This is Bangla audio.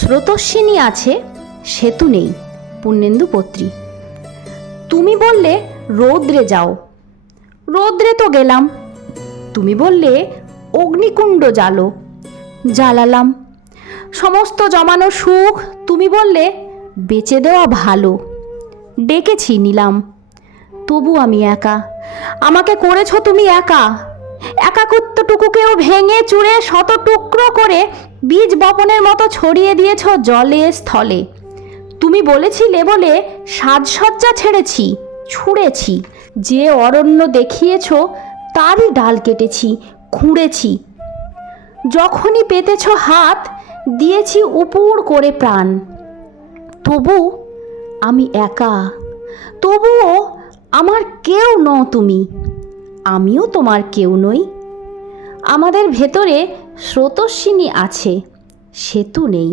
স্রোতস্বিনী আছে, সেতু নেই। পূর্ণেন্দু পত্রী। তুমি বললে রৌদ্রে যাও, রৌদ্রে তো গেলাম। তুমি বললে অগ্নিকুণ্ড জ্বালো, জ্বালালাম। সমস্ত জমানো সুখ তুমি বললে বেচে দেওয়া ভালো, ডেকেছি নিলাম। তবু আমি একা, আমাকে করেছ তুমি একা। একাকিত্বটুকুকেও ভেঙে চুরে শত টুকরো করে বীজ বপনের মতো ছড়িয়ে দিয়েছ জলে স্থলে। তুমি বলেছিলে বলে সাজসজ্জা ছেড়েছি, ছুঁড়েছি। যে অরণ্য দেখিয়েছ তারই ডাল কেটেছি, খুঁড়েছি। যখনই পেতেছ হাত দিয়েছি উপুড় করে প্রাণ। তবু আমি একা, তবুও আমার কেউ নও তুমি, আমিও তোমার কেউ নই। আমাদের ভেতরে স্রোতস্বিনী আছে, সেতু নেই।